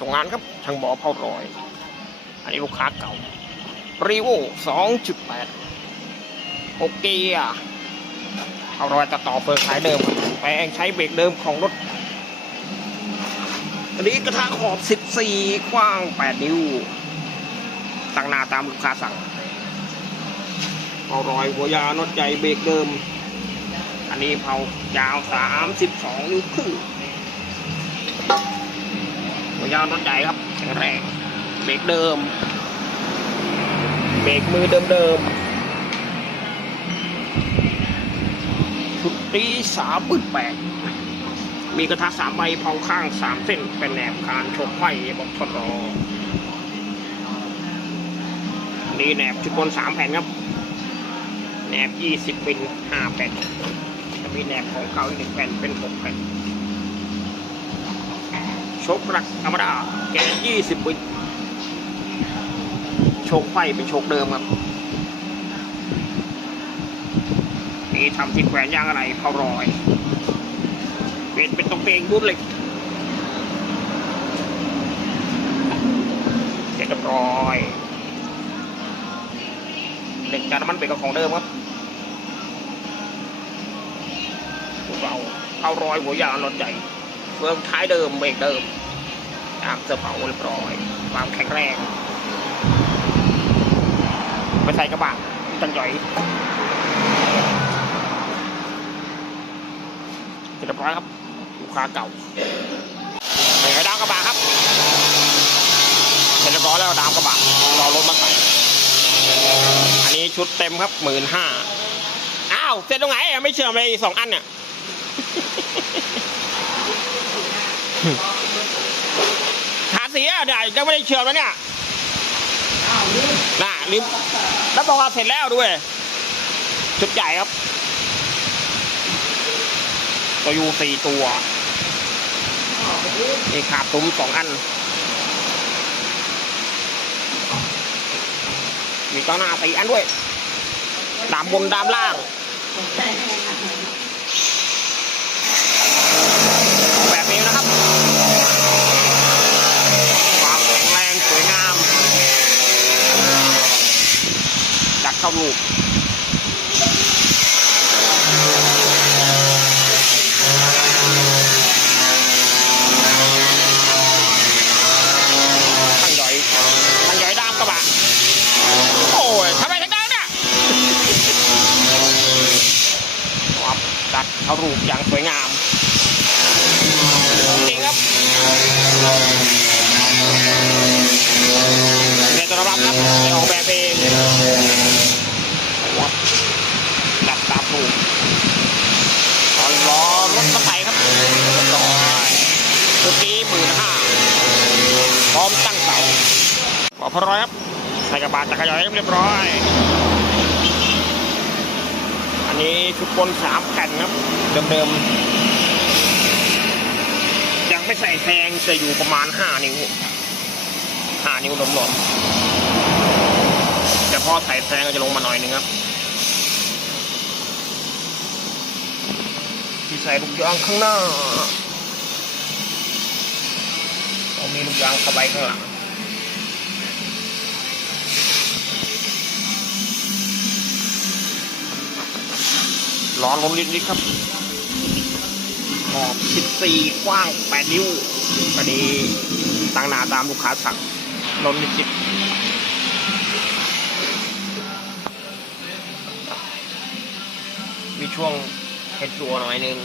ส่งงานครับทางบอเผารอย อันนี้ลูกค้าเก่ารีโวสองจุดแปดโอเกียเผารอยตัดต่อเปิดขายเดิมแปลงใช้เบรกเดิมของรถ อันนี้กระทะขอบ 14 กว้าง 8 นิ้ว ตั้งหน้าตามลูกค้าสั่งเผารอยหัวยาน็อตใหญ่เบรกเดิม อันนี้เผายาว 32 นิ้วครึ่ง ยาวน็อตใหญ่ครับแข็งแรงเบรกเดิม เบรกมือเดิมๆชุดนี้สามปืนแปดมีกระทะสามใบเผาข้างสามเส้นเป็นแหนบคานโชกไฟบอกทดรอนี่แหนบชุดบนสามแผ่นครับแหนบยี่สิบมิลห้าแผ่นจะมีแหนบของเก่าอีกหนึ่งแผ่นเป็นหกแผ่นโชกหลักธรรมดาแกนยี่สิบมิลโชกไฟเป็นโชกเดิมครับ นี่ทำที่แขวนย่างอะไรเผารอย เป็นเป็นตรงเตงบูทเหล็กเสร็จเรียบร้อยเหล็กจานมันเบรกกับของเดิมครับเราเข้ารอยหัวยางรถใหญ่ เฟืองท้ายเดิมเบรกเดิมตามเสื้อเผาเรียบร้อย ความแข็งแรงไปใส่กระบะตันจ่อยเสร็จเรียบร้อยครับลูกค้าเก่าใส่กระดามกระบะครับเสร็จเรียบร้อยแล้วดามกระบะรอรถมาใส่อันนี้ชุดเต็มครับหมื่นห้าอ้าวเสร็จตรงไหนไม่เชื่อมเลยสองอันเนี่ย หาเสียเนี่ยยังไม่ได้เชื่อมแล้วเนี่ยน่าลืมแล้วบอกว่าเสร็จแล้วด้วยชุดใหญ่ครับตัวยูสี่ตัวนี่ขาดตุ้มสองอัน มีก้าวหน้าสี่อันด้วยดามบนดามล่าง แบบนี้นะครับ ความแข็งแรงสวยงามจัดเข้าลูกทางย่อยทางย่อยดามกระบะโอ้ยทำไมทางด้านเนี่ยครับตัดเขารูปอย่างสวยงาม ตามรูปตอนรอรถมาใส่ครับเรียบร้อยชุดนี้หมื่นห้าพร้อมตั้งเสาขอพร้อยครับใส่กระบะจักรยานเรียบร้อย อันนี้ชุดบนสามแผ่นครับเดิมๆ ยังไม่ใส่แซงจะอยู่ประมาณห้านิ้วห้านิ้วหลวมๆแต่พอใส่แซงก็จะลงมาหน่อยหนึงครับ ใส่ลูกยางข้างหน้าต้องมีลูกยางสบายข้างหลังร้อนลมนิดๆครับขอบ14 กว้าง 8 นิ้วพอดีตั้งหนาตามลูกค้าสั่งลมนิดๆมีช่วง เห็ดตัวหน่อยนึง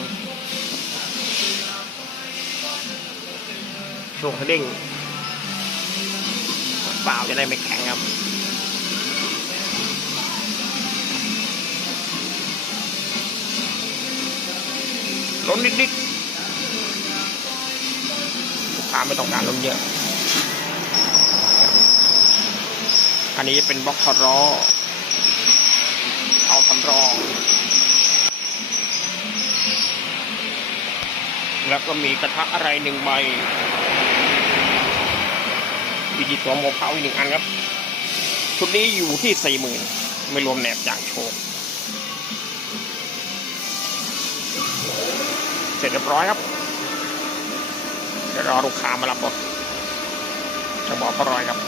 ช่วงเด้งเปล่าจะได้ไม่แข็งครับล้นนิดๆลูกค้าไม่ต้องการล้นเยอะ อันนี้เป็นบล็อกทอรอเอาสำรอง แล้วก็มีกระทะอะไรหนึ่งใบมีดีตัวโมเผาอีกหนึ่งอันครับ ชุดนี้อยู่ที่สี่หมื่นไม่รวมแหนบจากโชว์เสร็จเรียบร้อยครับเดี๋ยวรอลูกค้ามารับรถจะบอกพระรอยครับ